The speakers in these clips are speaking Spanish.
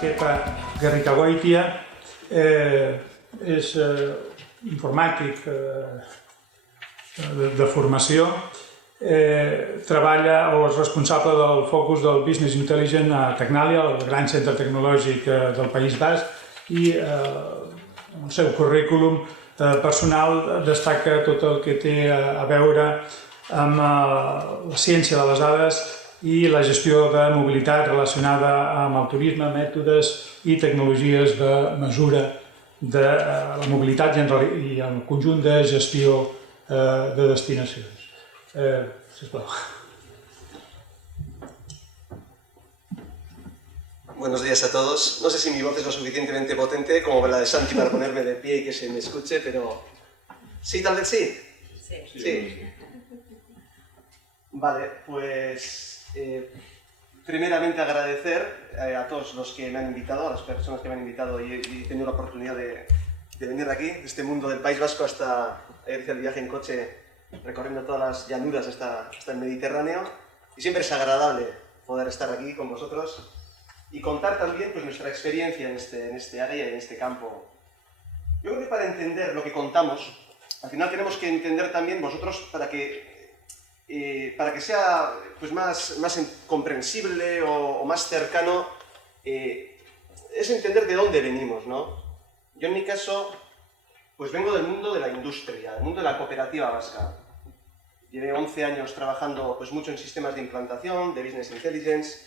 Estepa Garritagoitia, és informàtic de formació, treballa o és responsable del focus del Business Intelligence a Tecnalia, el gran centre tecnològic del País Basc, i el seu currículum personal destaca tot el que té a veure amb la ciència de les dades i la gestió de mobilitat relacionada amb el turisme, mètodes i tecnologies de mesura de la mobilitat i el conjunt de gestió de destinacions. Sisplau. Buenos días a todos. No sé si mi voz es lo suficientemente potente como la de Santi para ponerme de pie y que se me escuche, pero... ¿Sí, tal vez sí? Sí. Vale, pues... primeramente agradecer a todos los que me han invitado, a las personas que me han invitado y he tenido la oportunidad de venir de aquí, de este mundo del País Vasco hasta el viaje en coche, recorriendo todas las llanuras hasta el Mediterráneo. Y siempre es agradable poder estar aquí con vosotros y contar también pues, nuestra experiencia en este área y en este campo. Yo creo que para entender lo que contamos, al final tenemos que entender también vosotros para que sea pues, más comprensible o más cercano, es entender de dónde venimos, ¿no? Yo en mi caso, pues vengo del mundo de la industria, del mundo de la cooperativa vasca. Llevé 11 años trabajando pues, mucho en sistemas de implantación, de Business Intelligence.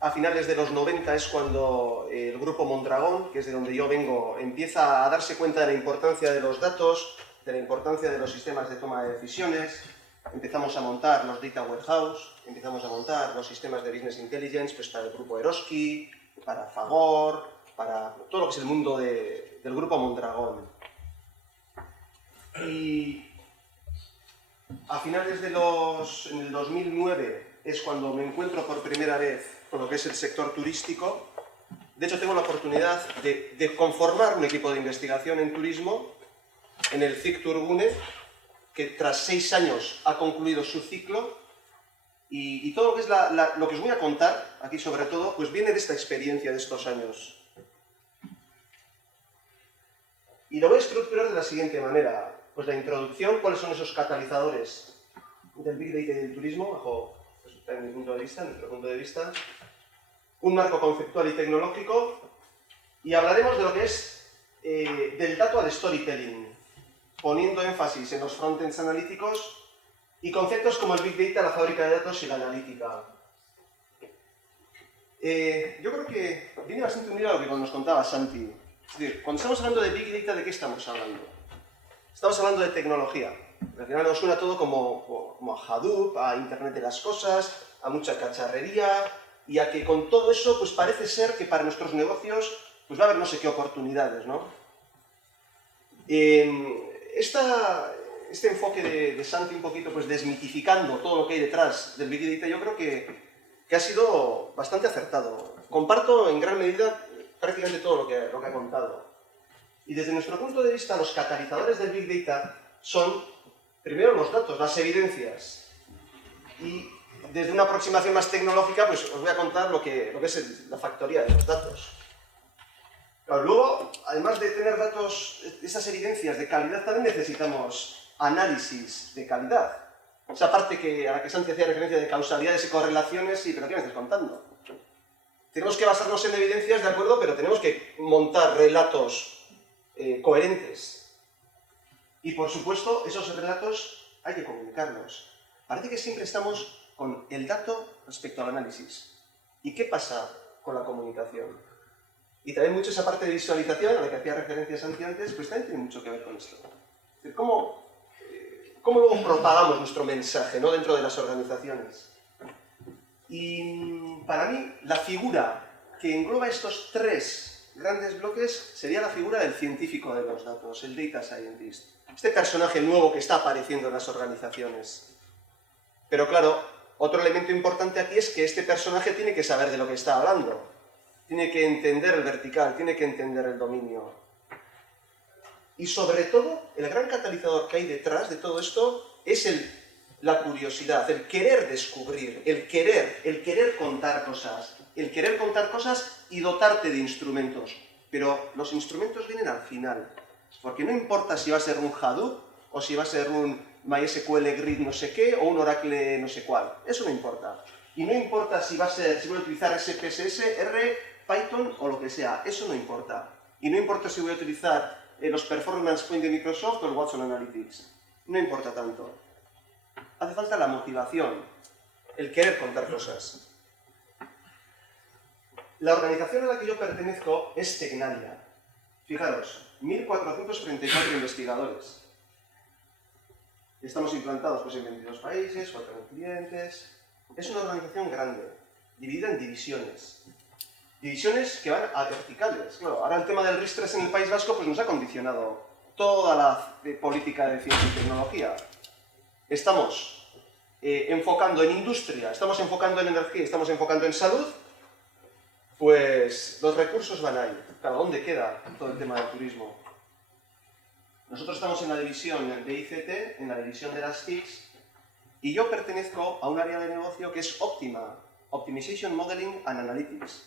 A finales de los 90 es cuando el grupo Mondragón, que es de donde yo vengo, empieza a darse cuenta de la importancia de los datos, de la importancia de los sistemas de toma de decisiones. Empezamos a montar los Data Warehouse, empezamos a montar los sistemas de Business Intelligence pues, para el grupo Eroski, para Fagor, para todo lo que es el mundo del grupo Mondragón. Y a finales en el 2009 es cuando me encuentro por primera vez con lo que es el sector turístico. De hecho, tengo la oportunidad de conformar un equipo de investigación en turismo en el CIC Turbune, que tras 6 años ha concluido su ciclo, y todo lo que es lo que os voy a contar aquí sobre todo, pues viene de esta experiencia de estos años. Y lo voy a estructurar de la siguiente manera. Pues la introducción, cuáles son esos catalizadores del Big Data y del turismo, bajo en mi punto de vista, en nuestro punto de vista, un marco conceptual y tecnológico, y hablaremos de lo que es del dato al storytelling, poniendo énfasis en los frontends analíticos y conceptos como el Big Data, la fábrica de datos y la analítica. Yo creo que viene bastante unido a lo que nos contaba Santi. Es decir, cuando estamos hablando de Big Data, ¿de qué estamos hablando? Estamos hablando de tecnología. Al final nos suena todo como a Hadoop, a Internet de las cosas, a mucha cacharrería, y a que con todo eso pues parece ser que para nuestros negocios pues va a haber no sé qué oportunidades, ¿no? Este enfoque de Santi un poquito pues desmitificando todo lo que hay detrás del Big Data, yo creo que ha sido bastante acertado. Comparto en gran medida prácticamente todo lo que ha contado. Y desde nuestro punto de vista, los catalizadores del Big Data son, primero, los datos, las evidencias. Y desde una aproximación más tecnológica, pues os voy a contar lo que es la factoría de los datos. Pero luego, además de tener datos, esas evidencias de calidad, también necesitamos análisis de calidad. Esa parte a la que Santi hacía referencia de causalidades y correlaciones, sí, pero ¿qué me estás contando? Tenemos que basarnos en evidencias, de acuerdo, pero tenemos que montar relatos coherentes. Y, por supuesto, esos relatos hay que comunicarlos. Parece que siempre estamos con el dato respecto al análisis. ¿Y qué pasa con la comunicación? Y también mucho esa parte de visualización, a la que hacía referencia Santi antes, pues también tiene mucho que ver con esto. Es decir, ¿cómo luego propagamos nuestro mensaje, ¿no? Dentro de las organizaciones? Y para mí, la figura que engloba estos 3 grandes bloques sería la figura del científico de los datos, el Data Scientist. Este personaje nuevo que está apareciendo en las organizaciones. Pero claro, otro elemento importante aquí es que este personaje tiene que saber de lo que está hablando. Tiene que entender el vertical, tiene que entender el dominio. Y sobre todo, el gran catalizador que hay detrás de todo esto es la curiosidad, el querer descubrir, el querer contar cosas, el querer contar cosas y dotarte de instrumentos. Pero los instrumentos vienen al final, porque no importa si va a ser un Hadoop o si va a ser un MySQL Grid no sé qué o un Oracle no sé cuál. Eso no importa. Y no importa si voy a utilizar SPSS, R, Python o lo que sea. Eso no importa. Y no importa si voy a utilizar los Performance Point de Microsoft o el Watson Analytics. No importa tanto. Hace falta la motivación, el querer contar cosas. La organización a la que yo pertenezco es Tecnalia. Fijaros, 1.434 investigadores. Estamos implantados pues, en 22 países, 4.000 clientes. Es una organización grande, dividida en divisiones. Divisiones que van a verticales. Claro, ahora el tema del RIS-3 en el País Vasco pues, nos ha condicionado toda la política de ciencia y tecnología. Estamos enfocando en industria, estamos enfocando en energía, estamos enfocando en salud. Pues los recursos van ahí. Claro, ¿dónde queda todo el tema del turismo? Nosotros estamos en la división de ICT, en la división de las TICs, y yo pertenezco a un área de negocio que es Optima, Optimization Modeling and Analytics.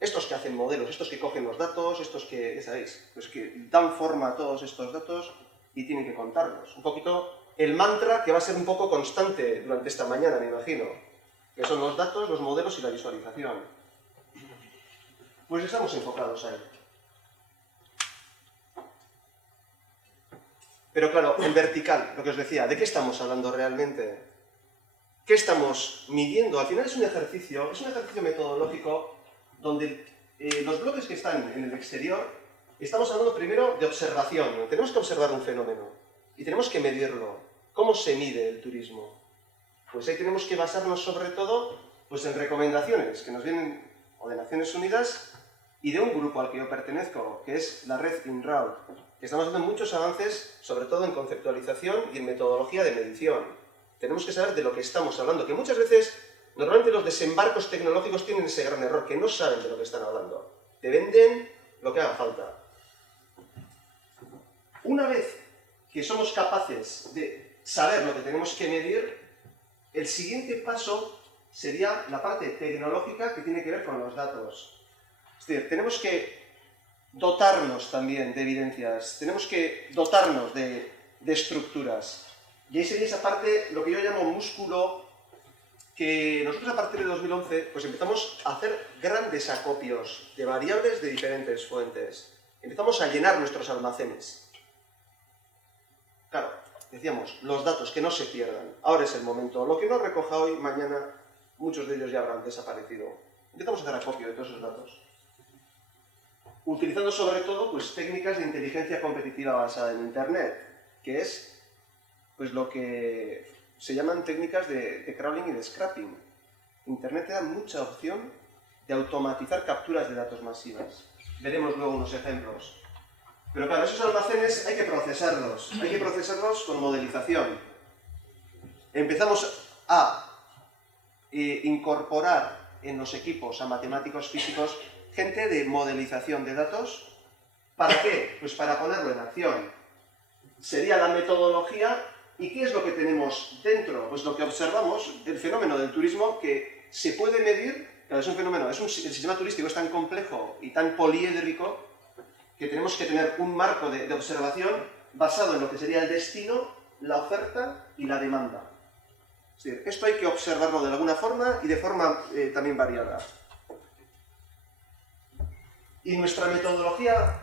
Estos que hacen modelos, estos que cogen los datos, estos que, ya sabéis, pues que dan forma a todos estos datos y tienen que contarlos. Un poquito el mantra que va a ser un poco constante durante esta mañana, me imagino, que son los datos, los modelos y la visualización. Pues estamos enfocados ahí. Pero claro, en vertical, lo que os decía, ¿de qué estamos hablando realmente? ¿Qué estamos midiendo? Al final es un ejercicio metodológico donde los bloques que están en el exterior, estamos hablando primero de observación. Tenemos que observar un fenómeno y tenemos que medirlo. ¿Cómo se mide el turismo? Pues ahí tenemos que basarnos sobre todo pues, en recomendaciones que nos vienen o de Naciones Unidas y de un grupo al que yo pertenezco, que es la red INRAUD, que estamos haciendo muchos avances, sobre todo en conceptualización y en metodología de medición. Tenemos que saber de lo que estamos hablando, que muchas veces, normalmente los desembarcos tecnológicos tienen ese gran error, que no saben de lo que están hablando. Te venden lo que haga falta. Una vez que somos capaces de saber lo que tenemos que medir, el siguiente paso sería la parte tecnológica que tiene que ver con los datos. Es decir, tenemos que dotarnos también de evidencias, tenemos que dotarnos de estructuras. Y ahí sería esa parte, lo que yo llamo músculo, que nosotros a partir de 2011 pues empezamos a hacer grandes acopios de variables de diferentes fuentes. Empezamos a llenar nuestros almacenes. Claro, decíamos, los datos que no se pierdan. Ahora es el momento. Lo que no recoja hoy, mañana, muchos de ellos ya habrán desaparecido. Empezamos a hacer acopio de todos esos datos. Utilizando sobre todo pues, técnicas de inteligencia competitiva basada en Internet, que es pues, lo que se llaman técnicas de crawling y de scrapping. Internet te da mucha opción de automatizar capturas de datos masivas. Veremos luego unos ejemplos. Pero claro, esos almacenes hay que procesarlos con modelización. Empezamos a incorporar en los equipos a matemáticos físicos gente de modelización de datos. ¿Para qué? Pues para ponerlo en acción. Sería la metodología. ¿Y qué es lo que tenemos dentro? Pues lo que observamos, el fenómeno del turismo, que se puede medir. Claro, es un fenómeno, el sistema turístico es tan complejo y tan poliédrico que tenemos que tener un marco de observación basado en lo que sería el destino, la oferta y la demanda. Es decir, esto hay que observarlo de alguna forma y de forma también variada. Y nuestra metodología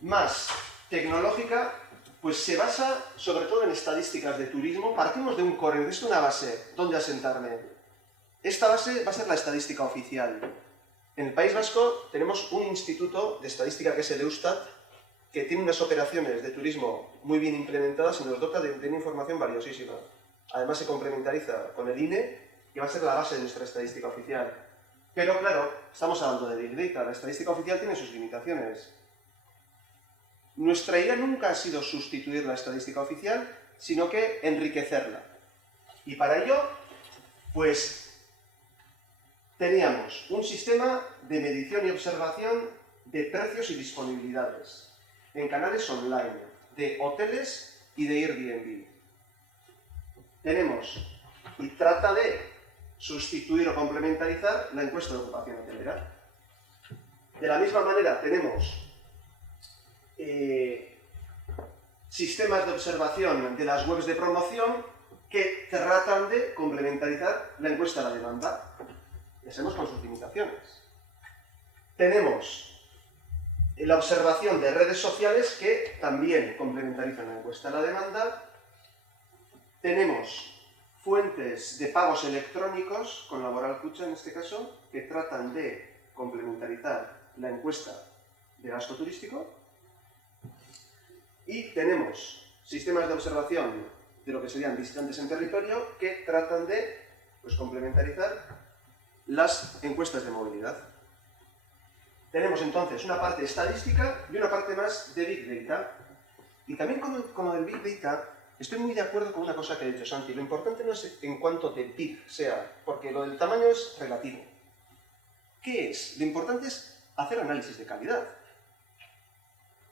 más tecnológica pues se basa sobre todo en estadísticas de turismo. Partimos de un core, de una base, ¿dónde asentarme? Esta base va a ser la estadística oficial. En el País Vasco tenemos un instituto de estadística que es el Eustat, que tiene unas operaciones de turismo muy bien implementadas y nos dota de una información valiosísima. Además se complementariza con el INE, que va a ser la base de nuestra estadística oficial. Pero claro, estamos hablando de Big Data, la estadística oficial tiene sus limitaciones. Nuestra idea nunca ha sido sustituir la estadística oficial, sino que enriquecerla. Y para ello, pues, teníamos un sistema de medición y observación de precios y disponibilidades en canales online, de hoteles y de Airbnb. Tenemos, y trata de sustituir o complementarizar la encuesta de ocupación hotelera. De la misma manera tenemos sistemas de observación de las webs de promoción que tratan de complementarizar la encuesta a la demanda. Ya sabemos con sus limitaciones. Tenemos la observación de redes sociales que también complementarizan la encuesta a la demanda. Tenemos fuentes de pagos electrónicos, con Laboral Kutxa en este caso, que tratan de complementarizar la encuesta de gasto turístico. Y tenemos sistemas de observación de lo que serían visitantes en territorio que tratan de complementarizar las encuestas de movilidad. Tenemos entonces una parte estadística y una parte más de Big Data. Y también con lo del Big Data estoy muy de acuerdo con una cosa que ha dicho Santi. Lo importante no es en cuánto de big sea, porque lo del tamaño es relativo. ¿Qué es? Lo importante es hacer análisis de calidad.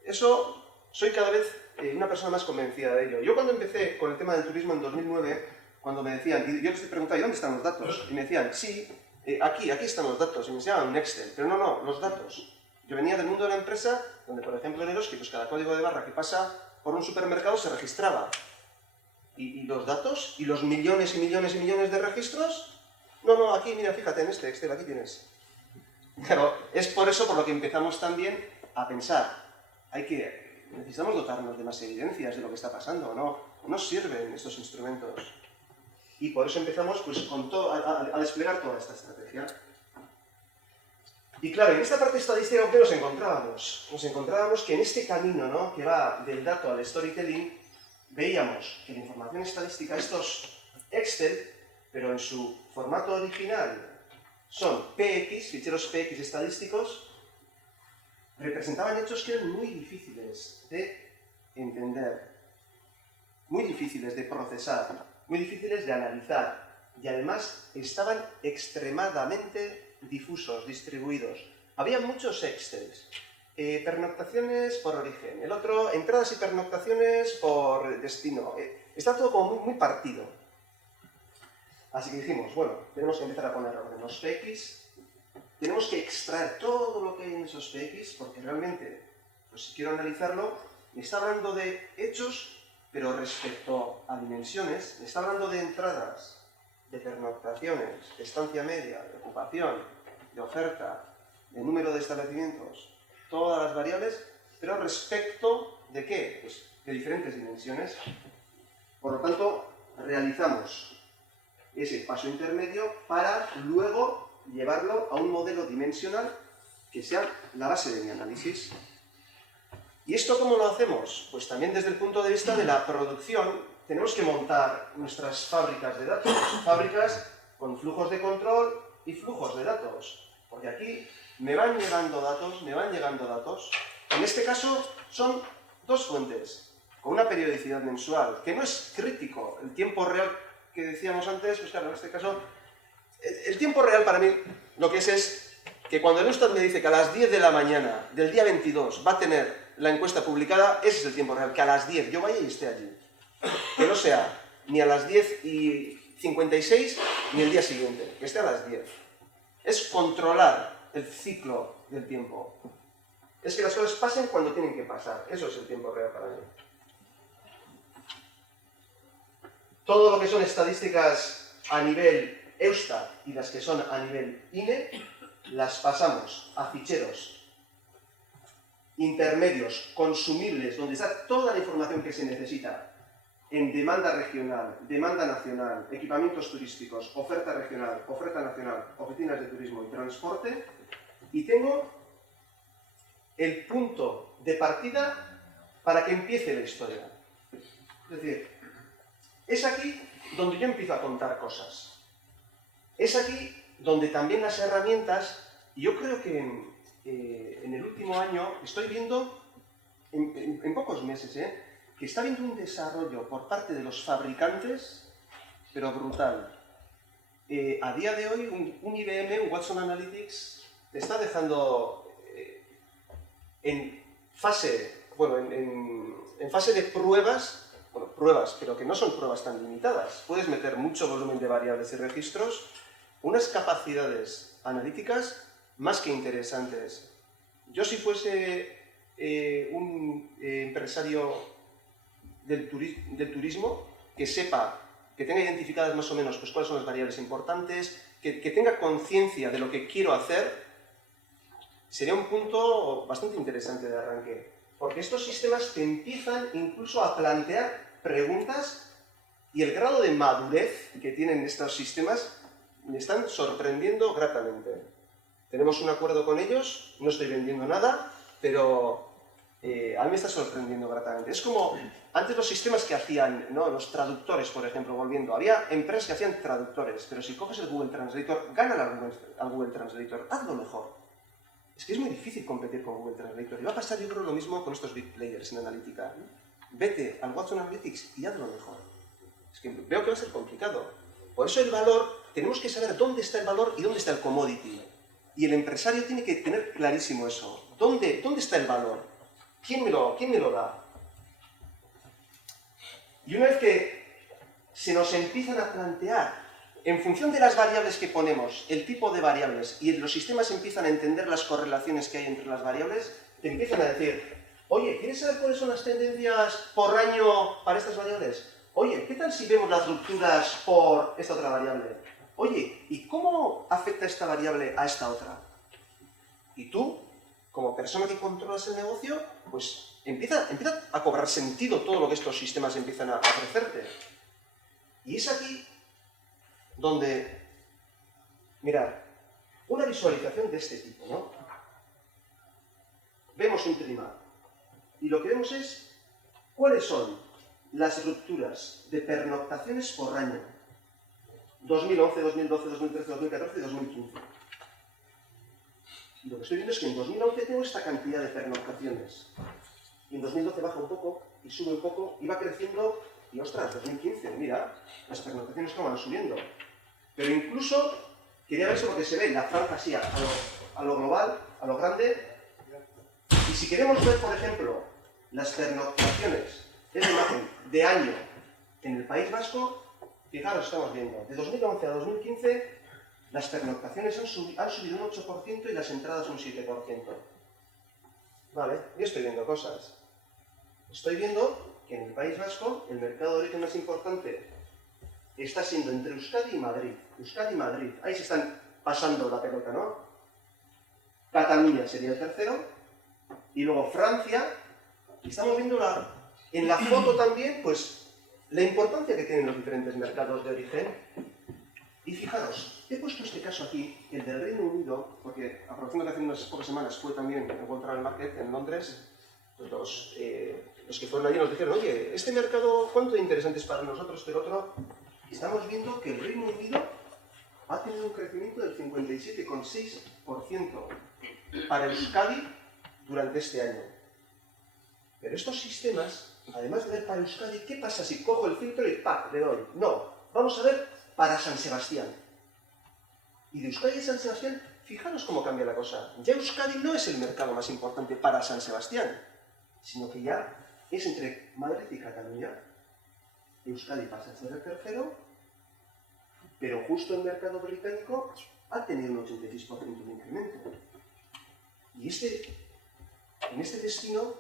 Eso soy cada vez una persona más convencida de ello. Yo cuando empecé con el tema del turismo en 2009, cuando me decían, y yo les preguntaba, ¿y dónde están los datos? Y me decían, sí, aquí están los datos, y me enseñaban un Excel, pero no, los datos. Yo venía del mundo de la empresa, donde por ejemplo en Eroski, pues cada código de barra que pasa por un supermercado se registraba. ¿Y los datos? ¿Y los millones y millones y millones de registros? No, aquí, mira, fíjate en este Excel, aquí tienes. Claro, es por eso por lo que empezamos también a pensar, necesitamos dotarnos de más evidencias de lo que está pasando, no nos sirven estos instrumentos. Y por eso empezamos pues, a desplegar toda esta estrategia. Y claro, en esta parte estadística, ¿qué nos encontrábamos? Nos encontrábamos que en este camino, ¿no?, que va del dato al storytelling, veíamos que la información estadística, estos Excel, pero en su formato original, son PX, ficheros PX estadísticos, representaban hechos que eran muy difíciles de entender, muy difíciles de procesar, muy difíciles de analizar, y además estaban extremadamente difusos, distribuidos. Había muchos Excels, pernoctaciones por origen, el otro, entradas y pernoctaciones por destino. Está todo como muy partido. Así que dijimos, bueno, tenemos que empezar a poner orden los PX, tenemos que extraer todo lo que hay en esos PX, porque realmente, pues si quiero analizarlo, me está hablando de hechos, pero respecto a dimensiones, me está hablando de entradas, de pernoctaciones, de estancia media, de ocupación, de oferta, de número de establecimientos, todas las variables, pero respecto de ¿qué? Pues de diferentes dimensiones. Por lo tanto, realizamos ese paso intermedio para luego llevarlo a un modelo dimensional que sea la base de mi análisis. ¿Y esto cómo lo hacemos? Pues también desde el punto de vista de la producción tenemos que montar nuestras fábricas de datos, fábricas con flujos de control y flujos de datos, porque aquí me van llegando datos. En este caso son dos fuentes, con una periodicidad mensual, que no es crítico. El tiempo real que decíamos antes, pues claro, en este caso, el tiempo real para mí lo que es que cuando el Eustat me dice que a las 10 de la mañana del día 22 va a tener la encuesta publicada, ese es el tiempo real, que a las 10 yo vaya y esté allí. Que no sea ni a las 10:56 ni el día siguiente, que esté a las 10. Es controlar el ciclo del tiempo. Es que las cosas pasen cuando tienen que pasar. Eso es el tiempo real para mí. Todo lo que son estadísticas a nivel Eustat y las que son a nivel INE, las pasamos a ficheros intermedios, consumibles, donde está toda la información que se necesita en demanda regional, demanda nacional, equipamientos turísticos, oferta regional, oferta nacional, oficinas de turismo y transporte, y tengo el punto de partida para que empiece la historia. Es decir, es aquí donde yo empiezo a contar cosas. Es aquí donde también las herramientas, y yo creo que en el último año estoy viendo, en pocos meses, que está habiendo un desarrollo por parte de los fabricantes, pero brutal. A día de hoy, un IBM, un Watson Analytics, te está dejando en fase de pruebas, pero que no son pruebas tan limitadas. Puedes meter mucho volumen de variables y registros unas capacidades analíticas más que interesantes. Yo si fuese un empresario del turismo, que sepa, que tenga identificadas más o menos pues, cuáles son las variables importantes, que tenga conciencia de lo que quiero hacer, sería un punto bastante interesante de arranque. Porque estos sistemas te empiezan incluso a plantear preguntas y el grado de madurez que tienen estos sistemas me están sorprendiendo gratamente. Tenemos un acuerdo con ellos, no estoy vendiendo nada, pero a mí me está sorprendiendo gratamente. Es como antes los sistemas que hacían, ¿no? Los traductores, por ejemplo, volviendo. Había empresas que hacían traductores, pero si coges el Google Translator, gana al Google Translator, hazlo mejor. Es que es muy difícil competir con Google Translator. Y va a pasar, yo creo, lo mismo con estos big players en analítica. Vete al Watson Analytics y hazlo mejor. Es que veo que va a ser complicado. Por eso el valor, tenemos que saber dónde está el valor y dónde está el commodity. Y el empresario tiene que tener clarísimo eso. ¿Dónde está el valor? ¿Quién me lo da? Y una vez que se nos empiezan a plantear, en función de las variables que ponemos, el tipo de variables, y los sistemas empiezan a entender las correlaciones que hay entre las variables, te empiezan a decir, oye, ¿quieres saber cuáles son las tendencias por año para estas variables? Oye, ¿qué tal si vemos las rupturas por esta otra variable? Oye, ¿y cómo afecta esta variable a esta otra? Y tú, como persona que controlas el negocio, pues empieza a cobrar sentido todo lo que estos sistemas empiezan a ofrecerte. Y es aquí donde, mirad, una visualización de este tipo, ¿no? Vemos un trimar y lo que vemos es cuáles son las rupturas de pernoctaciones por año. 2011, 2012, 2013, 2014 y 2015. Y lo que estoy viendo es que en 2011 tengo esta cantidad de pernoctaciones. Y en 2012 baja un poco, y sube un poco, y va creciendo, y ostras, 2015, mira, las pernoctaciones que van subiendo. Pero incluso, quería ver eso porque se ve la franja así, a lo global, a lo grande. Y si queremos ver, por ejemplo, las pernoctaciones, esa imagen de año en el País Vasco, fijaros, estamos viendo, de 2011 a 2015, las pernoctaciones han subido un 8% y las entradas un 7%. Vale, yo estoy viendo cosas. Estoy viendo que en el País Vasco el mercado de origen más importante está siendo entre Euskadi y Madrid. Euskadi y Madrid, ahí se están pasando la pelota, ¿no? Cataluña sería el tercero, y luego Francia, y estamos viendo en la foto también, pues, la importancia que tienen los diferentes mercados de origen. Y fijaros, he puesto este caso aquí, el del Reino Unido, porque aprovechando que hace unas pocas semanas fue también en World Travel Market en Londres, pues los que fueron allí nos dijeron, oye, este mercado, ¿cuánto de interesante es para nosotros, este otro? Y estamos viendo que el Reino Unido ha tenido un crecimiento del 57,6% para Euskadi durante este año. Pero estos sistemas, además de ver para Euskadi, ¿qué pasa si cojo el filtro y ¡pac! Le doy? No, vamos a ver para San Sebastián. Y de Euskadi a San Sebastián, fijaros cómo cambia la cosa. Ya Euskadi no es el mercado más importante para San Sebastián, sino que ya es entre Madrid y Cataluña. Euskadi pasa a ser el tercero, pero justo el mercado británico ha tenido un 86% de incremento. Y en este destino,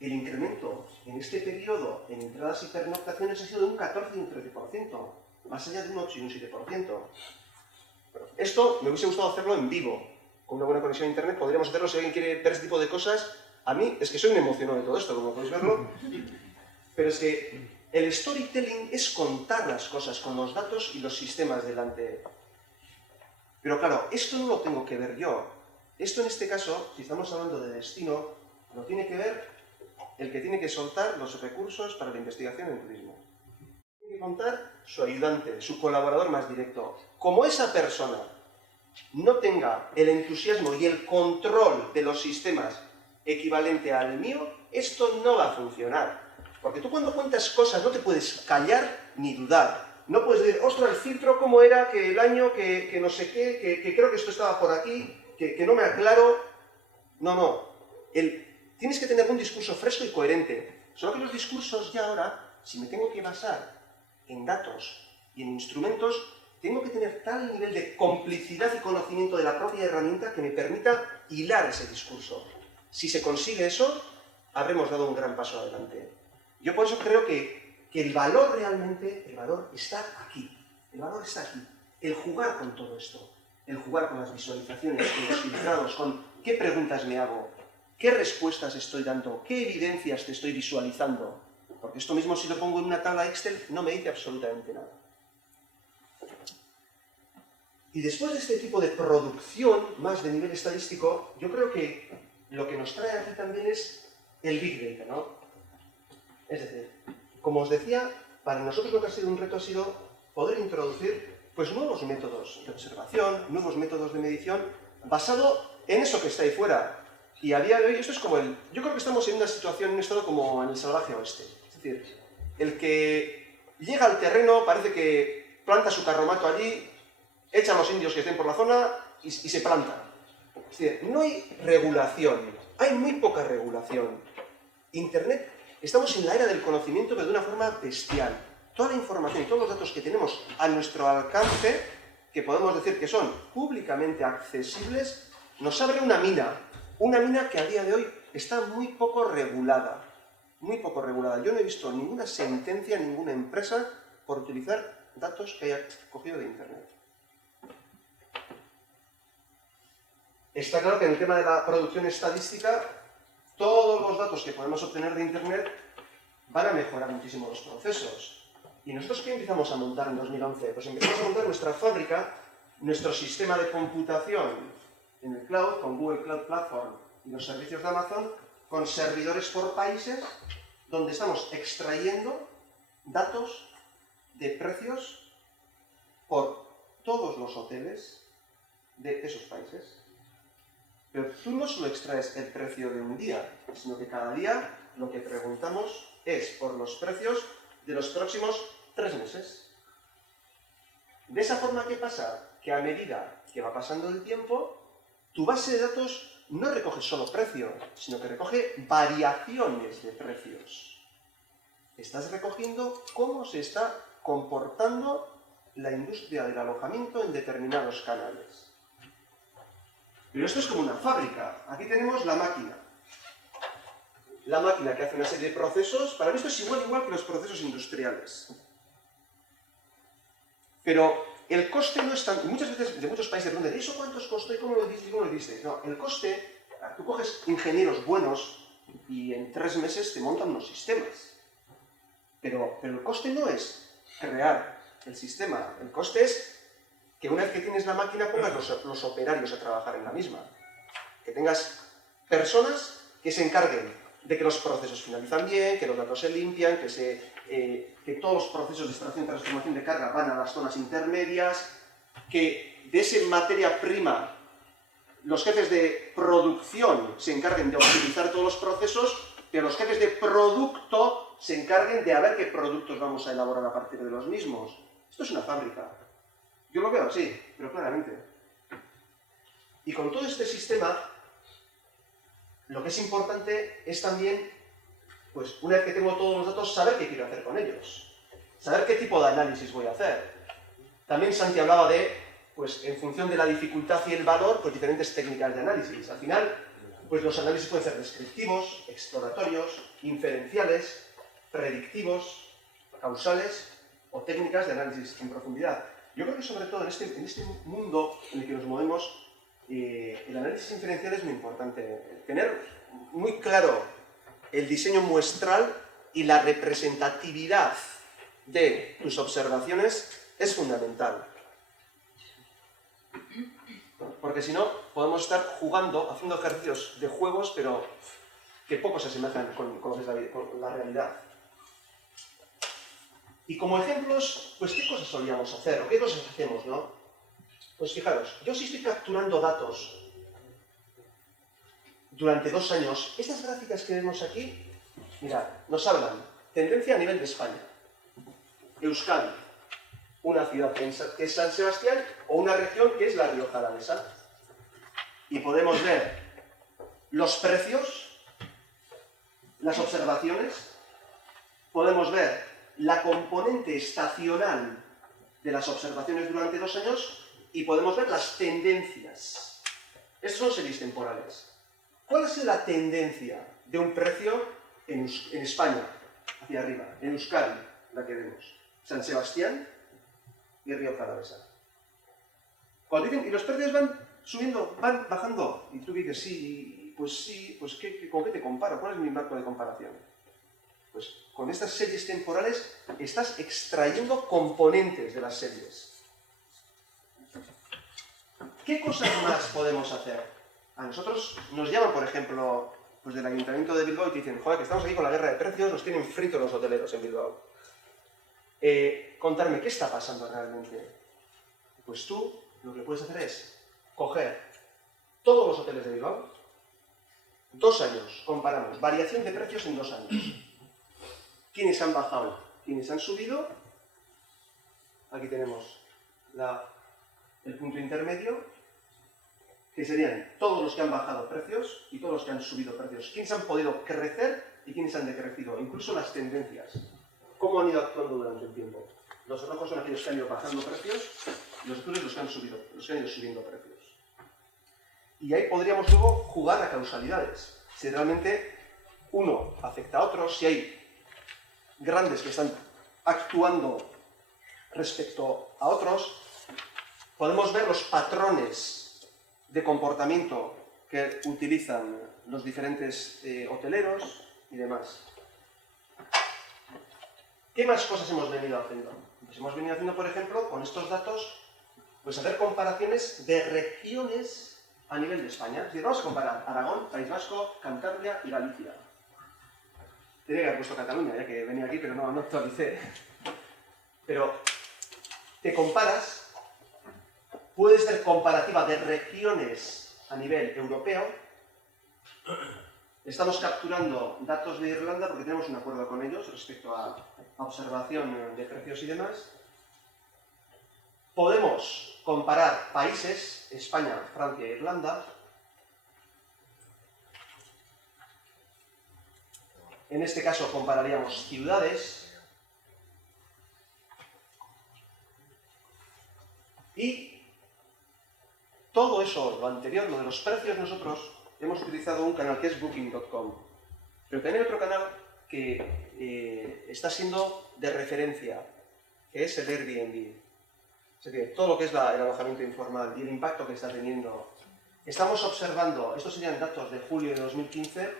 el incremento en este periodo en entradas y pernoctaciones ha sido de un 14 y un 13%, más allá de un 8 y un 7%. Esto me hubiese gustado hacerlo en vivo, con una buena conexión a internet, podríamos hacerlo si alguien quiere ver este tipo de cosas. A mí, es que soy un emocionado de todo esto, como podéis verlo, pero es que el storytelling es contar las cosas con los datos y los sistemas delante. Pero claro, esto no lo tengo que ver yo. Esto en este caso, si estamos hablando de destino, lo tiene que ver el que tiene que soltar los recursos para la investigación en turismo. Tiene que contar su ayudante, su colaborador más directo. Como esa persona no tenga el entusiasmo y el control de los sistemas equivalente al mío, esto no va a funcionar. Porque tú cuando cuentas cosas no te puedes callar ni dudar. No puedes decir, ostras, el filtro cómo era, que el año, que no sé qué, que creo que esto estaba por aquí, que no me aclaro. No. Tienes que tener un discurso fresco y coherente. Solo que los discursos ya ahora, si me tengo que basar en datos y en instrumentos, tengo que tener tal nivel de complicidad y conocimiento de la propia herramienta que me permita hilar ese discurso. Si se consigue eso, habremos dado un gran paso adelante. Yo por eso creo que el valor realmente, el valor está aquí. El valor está aquí. El jugar con todo esto. El jugar con las visualizaciones, con los filtrados, con qué preguntas me hago, qué respuestas estoy dando, qué evidencias te estoy visualizando. Porque esto mismo si lo pongo en una tabla Excel no me dice absolutamente nada. Y después de este tipo de producción, más de nivel estadístico, yo creo que lo que nos trae aquí también es el Big Data, ¿no? Es decir, como os decía, para nosotros lo que ha sido un reto ha sido poder introducir pues, nuevos métodos de observación, nuevos métodos de medición, basado en eso que está ahí fuera. Y a día de hoy esto es como el... Yo creo que estamos en una situación, en un estado como en el salvaje oeste. Es decir, el que llega al terreno, parece que planta su carromato allí, echa a los indios que estén por la zona y se planta. Es decir, no hay regulación, hay muy poca regulación. Internet, estamos en la era del conocimiento, pero de una forma bestial. Toda la información y todos los datos que tenemos a nuestro alcance, que podemos decir que son públicamente accesibles, nos abre una mina que a día de hoy está muy poco regulada. Muy poco regulada. Yo no he visto ninguna sentencia, ninguna empresa por utilizar datos que haya cogido de Internet. Está claro que en el tema de la producción estadística, todos los datos que podemos obtener de Internet van a mejorar muchísimo los procesos. ¿Y nosotros qué empezamos a montar en 2011? Pues empezamos a montar nuestra fábrica, nuestro sistema de computación en el cloud, con Google Cloud Platform y los servicios de Amazon, con servidores por países, donde estamos extrayendo datos de precios por todos los hoteles de esos países. Pero tú no solo extraes el precio de un día, sino que cada día lo que preguntamos es por los precios de los próximos 3 meses. De esa forma, ¿qué pasa? Que a medida que va pasando el tiempo, tu base de datos no recoge solo precio, sino que recoge variaciones de precios. Estás recogiendo cómo se está comportando la industria del alojamiento en determinados canales. Pero esto es como una fábrica. Aquí tenemos la máquina. La máquina que hace una serie de procesos. Para mí esto es igual que los procesos industriales. Pero el coste no es tan... Muchas veces de muchos países preguntan, ¿eso cuánto os costó y cómo lo disteis? No, el coste... Tú coges ingenieros buenos y en 3 meses te montan unos sistemas. Pero el coste no es crear el sistema. El coste es que una vez que tienes la máquina pongas los operarios a trabajar en la misma. Que tengas personas que se encarguen de que los procesos finalizan bien, que los datos se limpian, que todos los procesos de extracción y transformación de carga van a las zonas intermedias, que de esa materia prima los jefes de producción se encarguen de optimizar todos los procesos, pero los jefes de producto se encarguen de a ver qué productos vamos a elaborar a partir de los mismos. Esto es una fábrica. Yo lo veo así, pero claramente. Y con todo este sistema, lo que es importante es también, pues una vez que tengo todos los datos, saber qué quiero hacer con ellos. Saber qué tipo de análisis voy a hacer. También Santi hablaba de, pues en función de la dificultad y el valor, pues diferentes técnicas de análisis. Al final, pues los análisis pueden ser descriptivos, exploratorios, inferenciales, predictivos, causales o técnicas de análisis en profundidad. Yo creo que sobre todo en este mundo en el que nos movemos, el análisis inferencial es muy importante. Tener muy claro el diseño muestral y la representatividad de tus observaciones es fundamental. Porque si no, podemos estar jugando, haciendo ejercicios de juegos, pero que poco se asemejan con lo que es con la realidad. Y como ejemplos, pues ¿qué cosas solíamos hacer? ¿O qué cosas hacemos, no? Pues fijaros, yo sí estoy capturando datos durante 2 años. Estas gráficas que vemos aquí, mirad, nos hablan tendencia a nivel de España. Euskadi, una ciudad que es San Sebastián, o una región que es la Rioja Alavesa. Y podemos ver los precios, las observaciones, podemos ver la componente estacional de las observaciones durante 2 años y podemos ver las tendencias. Estos son series temporales. ¿Cuál es la tendencia de un precio en España, hacia arriba, en Euskadi, la que vemos? San Sebastián y Rioja Alavesa. Cuando dicen, y los precios van subiendo, van bajando, y tú dices, sí, pues ¿con qué te comparo? ¿Cuál es mi marco de comparación? Pues con estas series temporales estás extrayendo componentes de las series. ¿Qué cosas más podemos hacer? A nosotros nos llaman, por ejemplo, pues del Ayuntamiento de Bilbao y te dicen, joder, que estamos aquí con la guerra de precios, nos tienen fritos los hoteleros en Bilbao. Contarme, ¿qué está pasando realmente? Pues tú lo que puedes hacer es coger todos los hoteles de Bilbao, 2 años, comparamos, variación de precios en 2 años. ¿Quiénes han bajado? ¿Quiénes han subido? Aquí tenemos el punto intermedio, que serían todos los que han bajado precios y todos los que han subido precios. ¿Quiénes han podido crecer y quiénes han decrecido? Incluso las tendencias. ¿Cómo han ido actuando durante el tiempo? Los rojos son aquellos que han ido bajando precios y los azules los que han ido subiendo precios. Y ahí podríamos luego jugar a causalidades. Si realmente uno afecta a otro, si hay grandes que están actuando respecto a otros, podemos ver los patrones de comportamiento que utilizan los diferentes hoteleros y demás. ¿Qué más cosas hemos venido haciendo? Pues hemos venido haciendo, por ejemplo, con estos datos, pues hacer comparaciones de regiones a nivel de España. Es decir, vamos a comparar Aragón, País Vasco, Cantabria y Galicia. Tenía que haber puesto Cataluña, ya que venía aquí, pero no actualicé. Pero te comparas, puedes hacer comparativa de regiones a nivel europeo. Estamos capturando datos de Irlanda porque tenemos un acuerdo con ellos respecto a observación de precios y demás. Podemos comparar países, España, Francia e Irlanda. En este caso compararíamos ciudades. Y todo eso, lo anterior, lo de los precios, nosotros hemos utilizado un canal que es Booking.com. Pero también hay otro canal que está siendo de referencia, que es el Airbnb. Es decir, todo lo que es el alojamiento informal y el impacto que está teniendo. Estamos observando, estos serían datos de julio de 2015,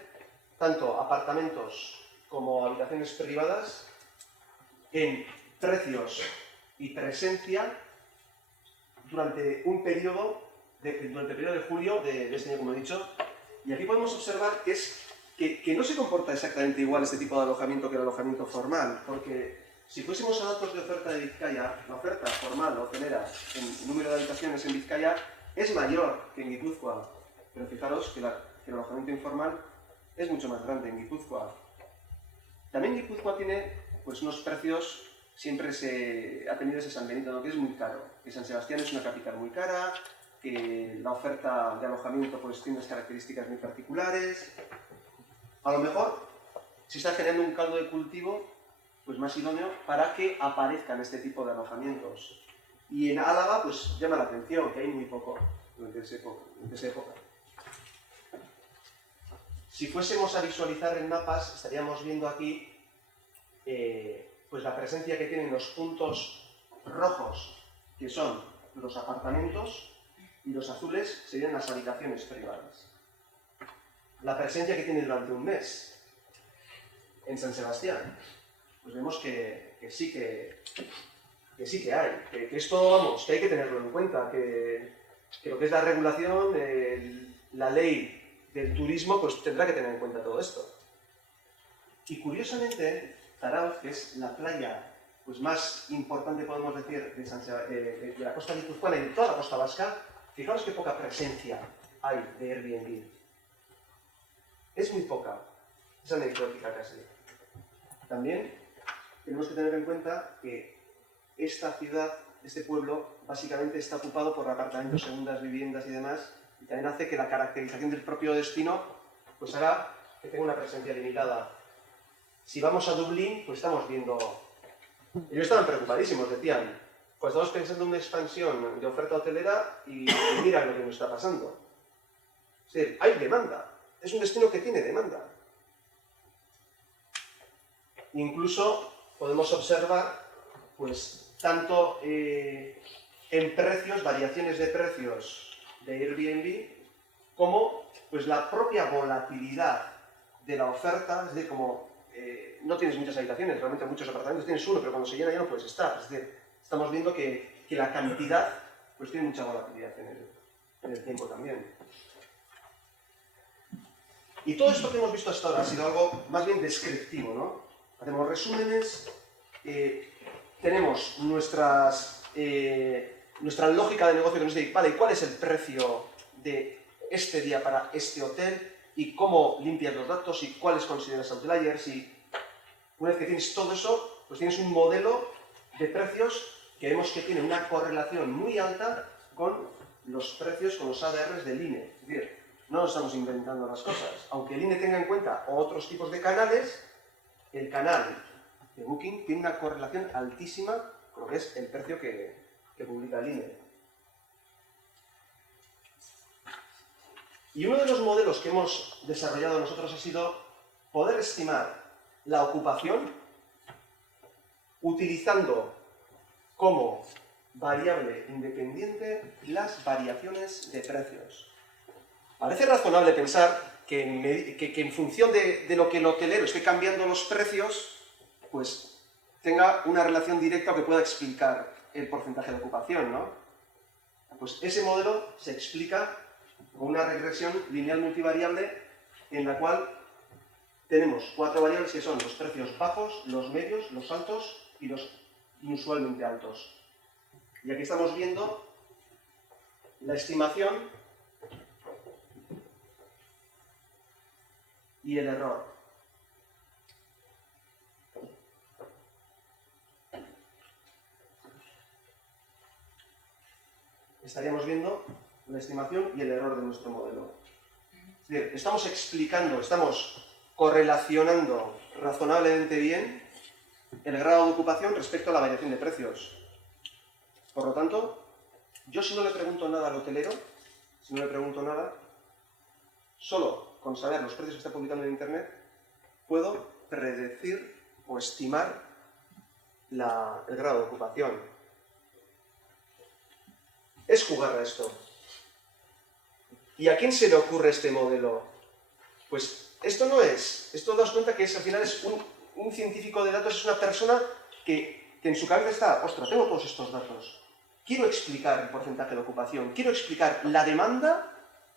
tanto apartamentos como habitaciones privadas, en precios y presencia durante un periodo de julio de este año, como he dicho. Y aquí podemos observar que no se comporta exactamente igual este tipo de alojamiento que el alojamiento formal, porque si fuésemos a datos de oferta de Vizcaya, la oferta formal hotelera en número de habitaciones en Vizcaya es mayor que en Guipúzcoa, pero fijaros que el alojamiento informal es mucho más grande en Guipúzcoa. También Guipúzcoa tiene pues, unos precios, siempre se ha tenido ese San Benito, ¿no? Que es muy caro, que San Sebastián es una capital muy cara, que la oferta de alojamiento pues, tiene unas características muy particulares. A lo mejor se está generando un caldo de cultivo pues, más idóneo para que aparezcan este tipo de alojamientos. Y en Álava pues, llama la atención que hay muy poco durante esa época. Si fuésemos a visualizar en mapas, estaríamos viendo aquí pues la presencia que tienen los puntos rojos, que son los apartamentos, y los azules serían las habitaciones privadas. La presencia que tiene durante un mes en San Sebastián, pues vemos que sí que hay, que esto, vamos, que hay que tenerlo en cuenta, que lo que es la regulación, la ley del turismo, pues tendrá que tener en cuenta todo esto. Y curiosamente, Zarauz, que es la playa pues, más importante, podemos decir, de la costa guipuzcoana y de toda la costa vasca, fijaos qué poca presencia hay de Airbnb. Es muy poca, es anecdótica casi. También tenemos que tener en cuenta que esta ciudad, este pueblo, básicamente está ocupado por apartamentos, segundas viviendas y demás, y también hace que la caracterización del propio destino pues haga que tenga una presencia limitada. Si vamos a Dublín, pues estamos viendo... Ellos estaban preocupadísimos, decían, pues estamos pensando en una expansión de oferta hotelera y mira lo que nos está pasando. Es decir, hay demanda. Es un destino que tiene demanda. Incluso podemos observar, pues, tanto en precios, variaciones de precios de Airbnb, como pues, la propia volatilidad de la oferta, es decir, como no tienes muchas habitaciones, realmente muchos apartamentos tienes uno, pero cuando se llena ya no puedes estar. Es decir, estamos viendo que la cantidad pues, tiene mucha volatilidad en el tiempo también. Y todo esto que hemos visto hasta ahora ha sido algo más bien descriptivo, ¿no? Hacemos resúmenes, tenemos nuestra lógica de negocio que nos dice, vale, ¿cuál es el precio de este día para este hotel? Y cómo limpias los datos y cuáles consideras outliers. Y una vez que tienes todo eso, pues tienes un modelo de precios que vemos que tiene una correlación muy alta con los precios, con los ADRs del INE. Es decir, no nos estamos inventando las cosas. Aunque el INE tenga en cuenta otros tipos de canales, el canal de Booking tiene una correlación altísima con lo que es el precio que publica el INE. Y uno de los modelos que hemos desarrollado nosotros ha sido poder estimar la ocupación utilizando como variable independiente las variaciones de precios. Parece razonable pensar que en función de lo que el hotelero esté cambiando los precios, pues tenga una relación directa o que pueda explicar el porcentaje de ocupación, ¿no? Pues ese modelo se explica con una regresión lineal multivariable en la cual tenemos 4 variables que son los precios bajos, los medios, los altos y los inusualmente altos. Y aquí estamos viendo la estimación y el error. Estaríamos viendo la estimación y el error de nuestro modelo. Es decir, estamos explicando, estamos correlacionando razonablemente bien el grado de ocupación respecto a la variación de precios. Por lo tanto, yo si no le pregunto nada al hotelero, si no le pregunto nada, solo con saber los precios que está publicando en Internet, puedo predecir o estimar el grado de ocupación. Es jugar a esto. ¿Y a quién se le ocurre este modelo? Pues esto no es, esto daos cuenta que al final es un científico de datos, es una persona que en su cabeza está, ostras, tengo todos estos datos, quiero explicar el porcentaje de ocupación, quiero explicar la demanda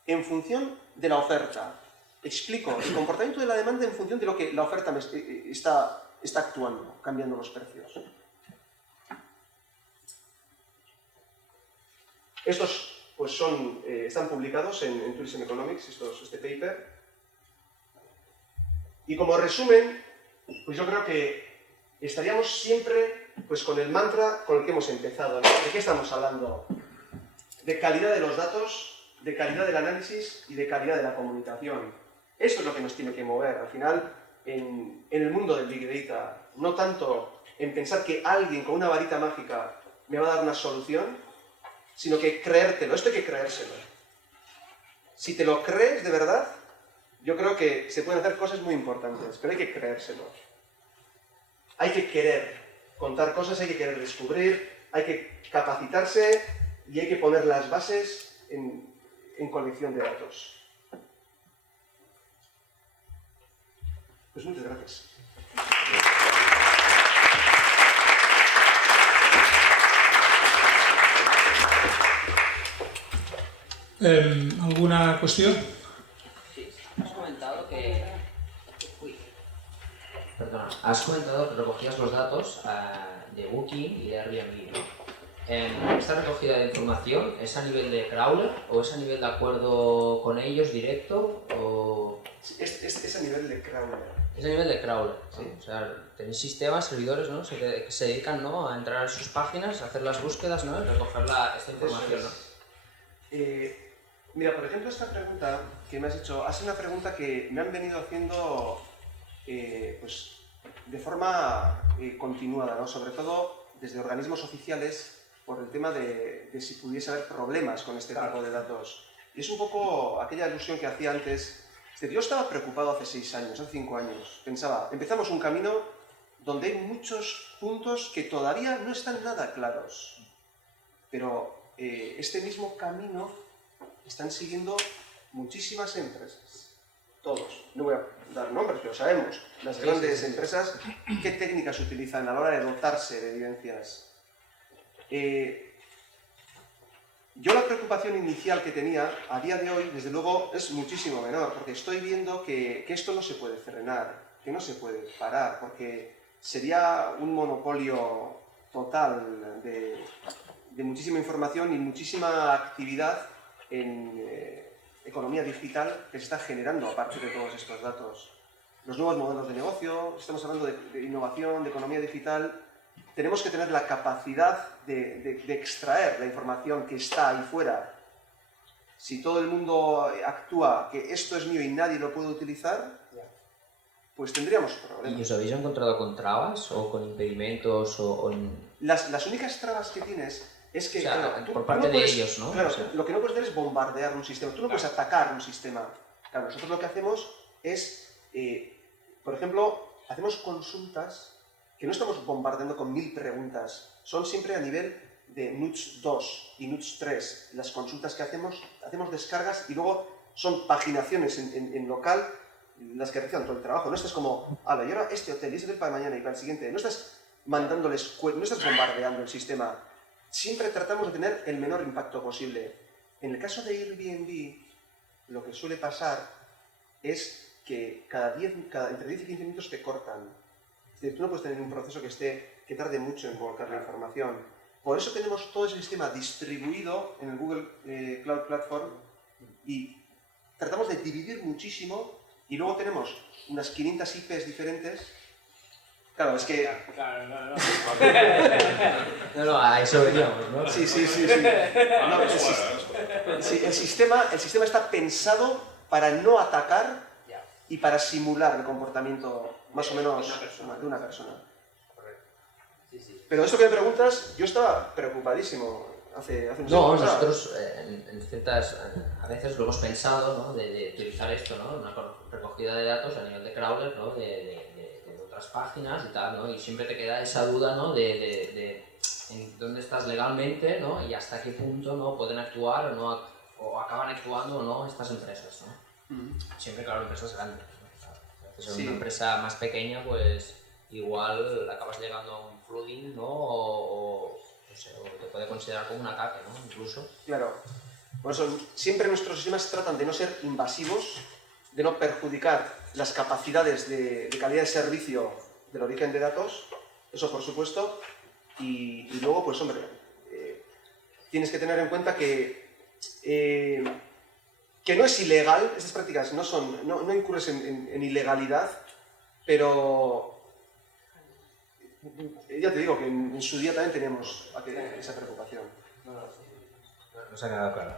en función de la oferta. Explico el comportamiento de la demanda en función de lo que la oferta está actuando, cambiando los precios. Estos pues están publicados en Tourism Economics, este paper. Y como resumen, pues yo creo que estaríamos siempre pues, con el mantra con el que hemos empezado, ¿no? ¿De qué estamos hablando? De calidad de los datos, de calidad del análisis y de calidad de la comunicación. Esto es lo que nos tiene que mover, al final, en el mundo del Big Data. No tanto en pensar que alguien con una varita mágica me va a dar una solución, sino que creértelo. Esto hay que creérselo. Si te lo crees de verdad, yo creo que se pueden hacer cosas muy importantes, pero hay que creérselo. Hay que querer contar cosas, hay que querer descubrir, hay que capacitarse y hay que poner las bases en colección de datos. Pues muchas gracias. ¿Alguna cuestión? Sí, has comentado que... Perdona, has comentado que recogías los datos de Booking y de Airbnb, ¿no? ¿Esta recogida de información es a nivel de crawler o es a nivel de acuerdo con ellos directo? O... Es a nivel de crawler. Es a nivel de crawler, ¿sí? O sea, tenéis sistemas, servidores, ¿no? Que se dedican, ¿no? A entrar a sus páginas, a hacer las búsquedas, ¿no? Y recoger esta información, ¿no? Mira, por ejemplo, esta pregunta que me has hecho, ha sido una pregunta que me han venido haciendo pues, de forma continuada, ¿no? Sobre todo desde organismos oficiales por el tema de si pudiese haber problemas con este tipo de datos. Y es un poco aquella alusión que hacía antes. Yo estaba preocupado hace 6 años, hace 5 años. Pensaba, empezamos un camino donde hay muchos puntos que todavía no están nada claros. Pero este mismo camino están siguiendo muchísimas empresas. Todos. No voy a dar nombres, pero sabemos. Las grandes empresas, ¿qué técnicas utilizan a la hora de dotarse de evidencias? Yo la preocupación inicial que tenía, a día de hoy, desde luego, es muchísimo menor, porque estoy viendo que esto no se puede frenar, que no se puede parar, porque sería un monopolio total de muchísima información y muchísima actividad en economía digital que se está generando a partir de todos estos datos. Los nuevos modelos de negocio, estamos hablando de innovación, de economía digital. Tenemos que tener la capacidad de extraer la información que está ahí fuera. Si todo el mundo actúa que esto es mío y nadie lo puede utilizar, pues tendríamos problemas. ¿Y os habéis encontrado con trabas o con impedimentos Las únicas trabas que tienes es que, o sea, claro, por parte de ellos, ¿no? Claro, O sea, lo que no puedes hacer es bombardear un sistema, tú no puedes atacar un sistema. Claro, nosotros lo que hacemos es, por ejemplo, hacemos consultas que no estamos bombardeando con 1000 preguntas, son siempre a nivel de NUTS 2 y NUTS 3. Las consultas que hacemos descargas y luego son paginaciones en local las que realizan todo el trabajo. No estás como, y ahora este hotel y este hotel para mañana y para el siguiente. No estás mandándoles, no estás bombardeando el sistema. Siempre tratamos de tener el menor impacto posible. En el caso de Airbnb, lo que suele pasar es que entre 10 y 15 minutos te cortan. Es decir, tú no puedes tener un proceso que tarde mucho en volcar la información. Por eso tenemos todo ese sistema distribuido en el Google Cloud Platform y tratamos de dividir muchísimo y luego tenemos unas 500 IPs diferentes. Claro, es que... No, a eso veníamos, ¿no? Sí. No, el sistema está pensado para no atacar y para simular el comportamiento más o menos de una persona. Pero esto que me preguntas, yo estaba preocupadísimo hace unos años. Nosotros a veces lo hemos pensado, ¿no? de utilizar esto, ¿no? Una recogida de datos a nivel de crawler, ¿no? de otras páginas y tal, ¿no? Y siempre te queda esa duda, ¿no? de en dónde estás legalmente, ¿no? Y hasta qué punto, ¿no? Pueden actuar o no, o acaban actuando o no estas empresas, ¿no? Siempre, claro, empresas grandes, ¿no? Si es una empresa más pequeña, pues igual acabas llegando a un flooding, ¿no? O te puede considerar como un ataque, ¿no? Incluso. Claro. Por eso siempre nuestros sistemas tratan de no ser invasivos, de no perjudicar las capacidades de calidad de servicio del origen de datos, eso por supuesto, y luego, pues hombre, tienes que tener en cuenta que no es ilegal, estas prácticas no incurres en ilegalidad, pero ya te digo que en su día también teníamos esa preocupación. Nos ha quedado claro.